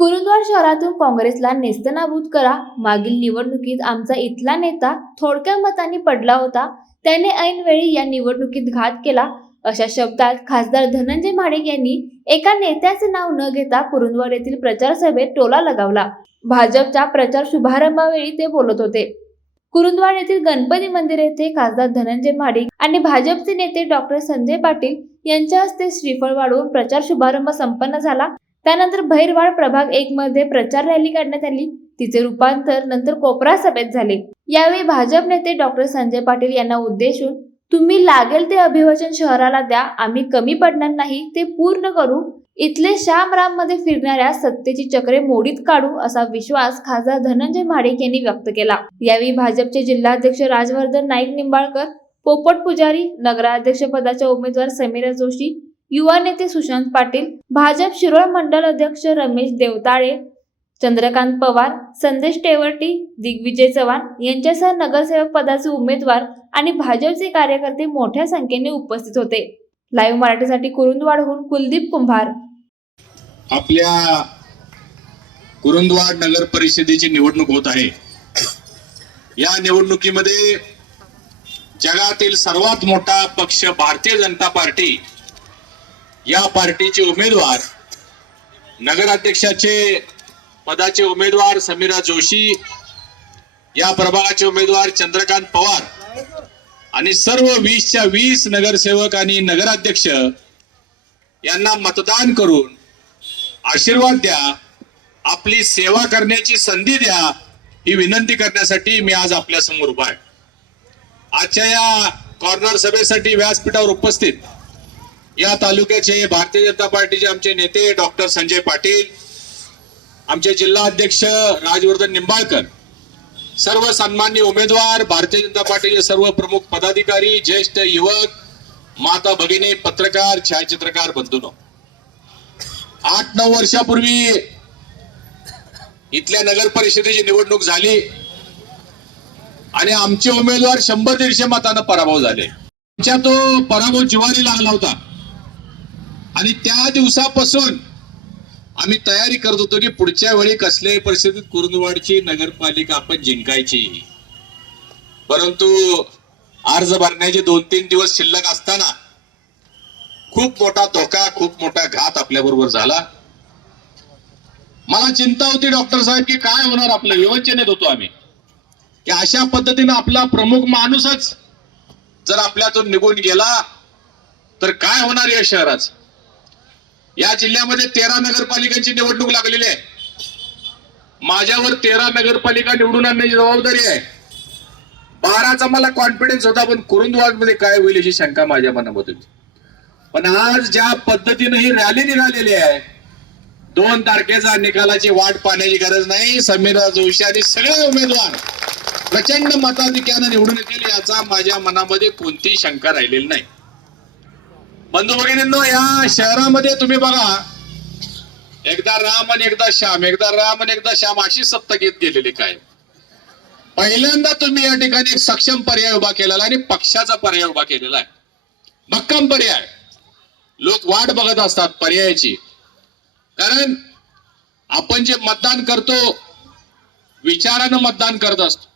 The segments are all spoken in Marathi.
कुरुंदवाड शहरातून काँग्रेसला नेस्तनाबूत करा. मागील निवडणुकीत आमचा इथला नेता थोडक्या मतांनी पडला होता. त्याने ऐनवेळी या निवडणुकीत घात केला. अशा शब्दात खासदार धनंजय महाडिक यांनी एका नेत्याचे नाव न घेता कुरुंदवाड येथील प्रचार सभेत टोला लगावला. भाजपच्या प्रचार शुभारंभावेळी ते बोलत होते. कुरुंदवाड येथील गणपती मंदिर येथे खासदार धनंजय महाडिक आणि भाजपचे नेते डॉक्टर संजय पाटील यांच्या हस्ते श्रीफळ वाढवून प्रचार शुभारंभ संपन्न झाला. त्यानंतर भैरवाड प्रभाग 1 मध्ये प्रचार रॅली काढण्यात आली. तिचे रूपांतर नंतर कोपरा सभेत झाले. यावेळी भाजप नेते डॉक्टर संजय पाटील यांना उद्देशून तुम्ही लागेल ते अभिवाचन शहराला द्या, आम्ही कमी पडणार नाही, ते पूर्ण करू. इथले श्यामराम मध्ये फिरणाऱ्या सत्तेची चक्रे मोडीत काढू असा विश्वास खासदार धनंजय महाडिक यांनी व्यक्त केला. यावेळी भाजपचे जिल्हाध्यक्ष राजवर्धन नाईक निंबाळकर, पोपट पुजारी, नगराध्यक्ष पदाच्या उमेदवार समीरा जोशी, युवा नेते सुशांत पाटील, भाजप शिरोळ मंडल अध्यक्ष रमेश देवताळे, चंद्रकांत पवार, संदेश टेवर्टी, दिग्विजय चव्हाण यांच्यासह नगरसेवक पदाचे उमेदवार आणि भाजपचे कार्यकर्ते मोठ्या संख्येने उपस्थित होते. लाईव्ह मराठीसाठी कुरुंदवाडहून कुलदीप कुंभार. आपल्या कुरुंदवाड नगर परिषदेची निवडणूक होत आहे. या निवडणुकीमध्ये जगातील सर्वात मोठा पक्ष भारतीय जनता पार्टी, या पार्टीचे उमेदवार नगराध्यक्षाचे पदाचे उमेदवार समीरा जोशी, या प्रभागाचे उमेदवार चंद्रकांत पवार आणि सर्व 20च्या 20 नगरसेवक आणि नगराध्यक्ष यांना मतदान करून आशीर्वाद द्या, आपली सेवा करण्याची संधी द्या, ही विनंती करण्यासाठी मी आज आपल्या समोर उभा आहे. आजच्या या कॉर्नर सभेसाठी व्यासपीठावर उपस्थित या तालुक्याचे भारतीय जनता पार्टीचे आमचे नेते डॉक्टर संजय पाटील, आमचे जिल्हा अध्यक्ष राजवर्धन निंबाळकर, सर्व सन्माननीय उमेदवार, भारतीय जनता पार्टीचे सर्व प्रमुख पदाधिकारी, ज्येष्ठ युवक, माता भगिनी, पत्रकार, छायाचित्रकार बंधूंनो, 8-9 वर्षापूर्वी इथल्या नगर परिषदेची निवडणूक झाली आणि आमचे उमेदवार 100-150 मतांना पराभव झाले. आमच्या तो पराभव जिव्हारी लागला होता आणि त्या दिवसापासून आम्ही तयारी करत होतो की पुढच्या वेळी कसल्याही परिस्थितीत कुरुंदवाडची नगरपालिका आपण जिंकायची. परंतु अर्ज भरण्याचे 2-3 दिवस शिल्लक असताना खूप मोठा धोका, खूप मोठा घात आपल्या बरोबर झाला. मला चिंता होती डॉक्टर साहेब की काय होणार, आपलं विवंचनेत होतो आम्ही की अशा पद्धतीने आपला प्रमुख माणूसच जर आपल्यातून निघून गेला तर काय होणार या शहराचं. या जिल्ह्यामध्ये 13 नगरपालिकांची निवडणूक लागलेली आहे. माझ्यावर 13 नगरपालिका निवडून आणण्याची जबाबदारी आहे. 12चा मला कॉन्फिडन्स होता, पण कुरुंदवाड मध्ये काय होईल याची शंका माझ्या मनामध्ये होती. पण आज ज्या पद्धतीने ही रॅली निघालेली आहे, 2 तारखेचा निकालाची वाट पाहण्याची गरज नाही. समीरा जोशी आणि सगळे उमेदवार प्रचंड मताधिक्याने निवडून येतील याचा माझ्या मनामध्ये कोणतीही शंका राहिलेली नाही. बंधू भगिनींनो, या शहरामध्ये तुम्ही बघा, एकदा राम आणि एकदा श्याम, एकदा राम आणि एकदा श्याम अशी सत्ता घेत गेलेली. काय पहिल्यांदा तुम्ही या ठिकाणी एक सक्षम पर्याय उभा केलेला आणि पक्षाचा पर्याय उभा केलेला आहे. भक्कम पर्याय. लोक वाट बघत असतात पर्यायाची, कारण आपण जे मतदान करतो विचारानं मतदान करत असतो,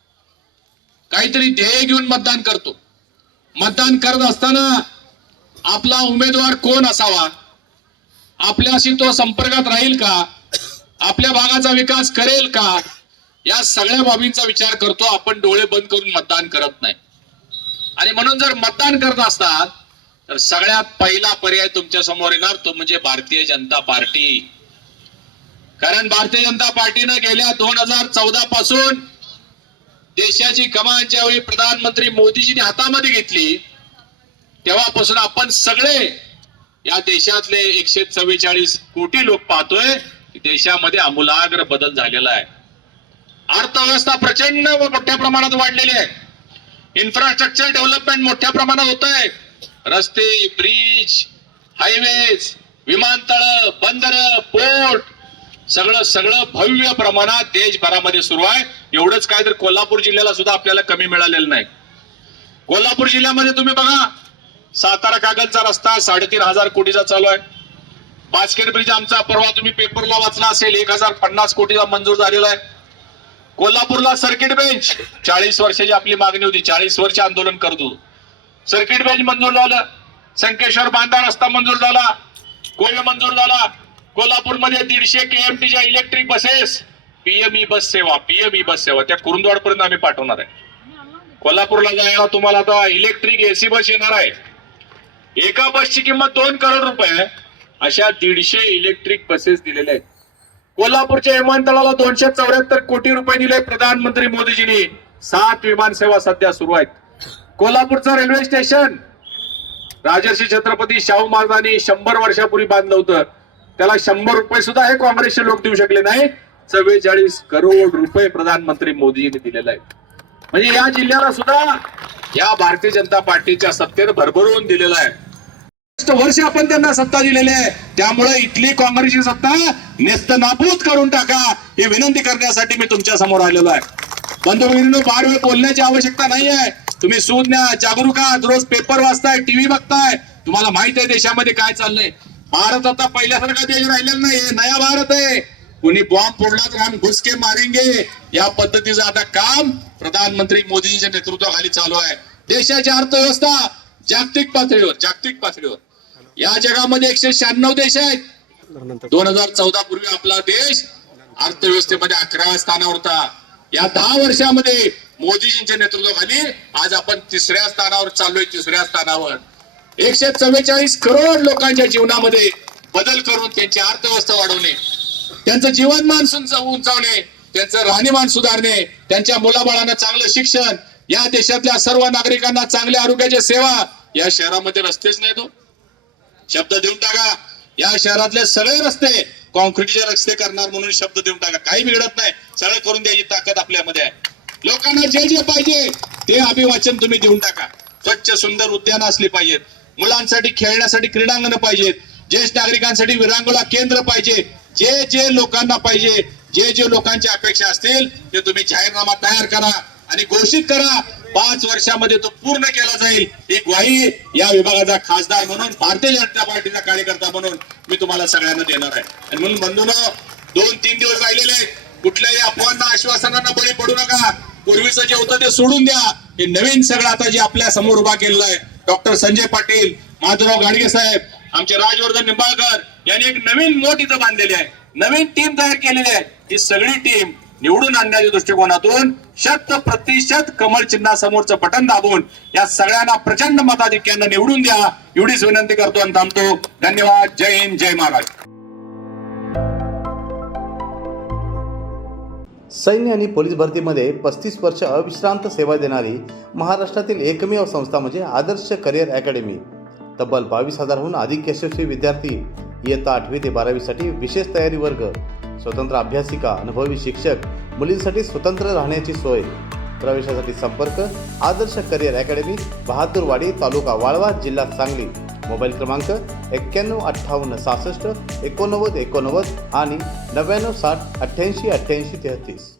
काहीतरी ध्येय घेऊन मतदान करतो. मतदान करत असताना आपला उमेदवार कोण असावा, आपल्याशी तो संपर्कात राहील का, आपल्या भागाचा विकास करेल का, या सगळ्या बाबींचा विचार करतो. आपण डोळे बंद करून मतदान करत नाही. आणि म्हणून जर मतदान करत असतात तर सगळ्यात पहिला पर्याय तुमच्या समोर येणार, तो म्हणजे भारतीय जनता पार्टी. कारण भारतीय जनता पार्टीनं गेल्या 2014 पासून देशाची कमान ज्यावेळी प्रधानमंत्री मोदीजींनी हातामध्ये घेतली, तेव्हापासून आपण सगळे या देशातले 144 कोटी लोक पाहतोय की देशामध्ये आमूलाग्र बदल झालेला आहे. अर्थव्यवस्था प्रचंड मोठ्या प्रमाणात वाढलेली आहे. इन्फ्रास्ट्रक्चर डेव्हलपमेंट मोठ्या प्रमाणात होत आहे. रस्ते, ब्रिज, हायवेज, विमानतळ, बंदर, पोर्ट, सगळं भव्य प्रमाणात देशभरामध्ये सुरू आहे. एवढंच काय तर कोल्हापूर जिल्ह्याला सुद्धा आपल्याला कमी मिळालेलं नाही. कोल्हापूर जिल्ह्यामध्ये तुम्ही बघा, सातारा कागलचा रस्ता 3,500 कोटीचा चालू आहे. बास्केट ब्रिज आमचा परवा तुम्ही पेपरला वाचला असेल 1050 कोटीचा मंजूर झालेला आहे. कोल्हापूरला सर्किट बेंच 40 वर्षाची आपली मागणी होती, 40 वर्ष आंदोलन करतो. सर्किट बेंच मंजूर झालं. संकेश्वर बांधा रस्ता मंजूर झाला. कोय मंजूर झाला. कोल्हापूरमध्ये 150 KMTच्या इलेक्ट्रिक बसेस पीएमई बस सेवा त्या कुरुंदवाड पर्यंत आम्ही पाठवणार आहे. कोल्हापूरला जायला तुम्हाला आता इलेक्ट्रिक एसी बस येणार आहे. एका बसची किंमत 2 करोड रुपये. अशा 150 इलेक्ट्रिक बसेस दिलेल्या आहेत. कोल्हापूरच्या विमानतळाला 274 कोटी रुपये दिले प्रधानमंत्री मोदीजींनी. 7 विमान सेवा सध्या सुरू आहेत. कोल्हापूरचं रेल्वे स्टेशन राजर्षी छत्रपती शाहू महाराजांनी 100 वर्षापूर्वी बांधलं होतं. त्याला 100 रुपये सुद्धा हे काँग्रेसचे लोक देऊ शकले नाही. 44 करोड रुपये प्रधानमंत्री मोदीजींनी दिलेले आहेत. म्हणजे या जिल्ह्याला सुद्धा या भारतीय जनता पार्टीच्या सत्तेत भरभरून दिलेलं आहे. वर्ष आपण त्यांना सत्ता दिलेली आहे. त्यामुळे इथली काँग्रेसची सत्ता नेस्तनाबूत करून टाका ही विनंती करण्यासाठी मी तुमच्या समोर आलेलो आहे. बंधू भगिनींनो, फार वेळ बोलण्याची आवश्यकता नाही आहे. तुम्ही सुज्ञ जागरूक आहात, रोज पेपर वाचताय, टीव्ही बघताय, तुम्हाला माहित आहे देशामध्ये काय चाललंय. भारत आता पहिल्यासारखा देश राहिलेला नाही, नया भारत आहे. कुणी बॉम्ब फोडला तर हम घुस के मारेंगे या पद्धतीचं आता काम प्रधानमंत्री मोदीजींच्या नेतृत्वाखाली चालू आहे. देशाची अर्थव्यवस्था जागतिक पातळीवर या जगामध्ये 196 देश आहेत. 2014 पूर्वी आपला देश अर्थव्यवस्थेमध्ये 11व्या स्थानावर होता. या 10 वर्षामध्ये मोदीजींच्या नेतृत्वाखाली आज आपण 3ऱ्या स्थानावर चाललोय. 3ऱ्या स्थानावर 144 करोड लोकांच्या जीवनामध्ये बदल करून त्यांची अर्थव्यवस्था वाढवणे, त्यांचं जीवनमान उंचावणे, त्यांचं राहणीमान सुधारणे, त्यांच्या मुलाबाळांना चांगलं शिक्षण, या देशातल्या सर्व नागरिकांना चांगल्या आरोग्याची सेवा. या शहरामध्ये रस्तेच नाही तो शब्द देऊन टाका. या शहरातले सगळे रस्ते कॉन्क्रीटचे रस्ते करणार म्हणून शब्द देऊन टाका. काही बिघडत नाही, सगळं करून द्यायची ताकद आपल्यामध्ये आहे. लोकांना जे जे पाहिजे ते अभिवाचन तुम्ही देऊन टाका. स्वच्छ सुंदर उद्यान असली पाहिजेत, मुलांसाठी खेळण्यासाठी क्रीडांगण पाहिजेत, ज्येष्ठ नागरिकांसाठी विरांगोळा केंद्र पाहिजे. जे जे लोकांना पाहिजे, जे जे लोकांच्या अपेक्षा असतील ते तुम्ही जाहीरनामा तयार करा आणि घोषित करा. 5 वर्षामध्ये तो पूर्ण केला जाईल ही ग्वाही या विभागाचा खासदार म्हणून, भारतीय जनता पार्टीचा कार्यकर्ता म्हणून मी तुम्हाला सगळ्यांना देणार आहे. आणि म्हणून बंधूंनो, 2-3 दिवस राहिलेले आहेत. कुठल्याही अफवांना आश्वासनांना बळी पडू नका. पूर्वीचं जे होतं ते सोडून द्या. हे नवीन सगळं आता जे आपल्या समोर उभा केलेलं आहे, डॉक्टर संजय पाटील, माधवराव गाडगे साहेब, आमचे राजवर्धन निंबाळकर यांनी एक नवीन मोठ इथं बांधलेली आहे, नवीन टीम तयार केलेली आहे. ही सगळी टीम निवडून आणण्याच्या दृष्टिकोनातून 100% कमळ चिन्हासमोरचं बटन दाबून या सगळ्यांना प्रचंड मताधिक्यानं निवडून द्या एवढीच विनंती करतो आणि थांबतो. धन्यवाद. जय हिंद, जय महाराष्ट्र. सैन्य आणि पोलीस भरतीमध्ये 35 वर्ष अविश्रांत सेवा देणारी महाराष्ट्रातील एकमेव संस्था म्हणजे आदर्श करिअर अकॅडमी. तब्बल 22,000हून अधिक यशस्वी विद्यार्थी, इयत्ता 8वी ते 12वीसाठी विशेष तयारी वर्ग, स्वतंत्र अभ्यासिका, अनुभवी शिक्षक, मुलींसाठी स्वतंत्र राहण्याची सोय. प्रवेशासाठी संपर्क आदर्श करिअर अकॅडमी, बहादूरवाडी, तालुका वाळवा, जिल्हा सांगली. मोबाईल क्रमांक 915866 8989 आणि 9960 888833.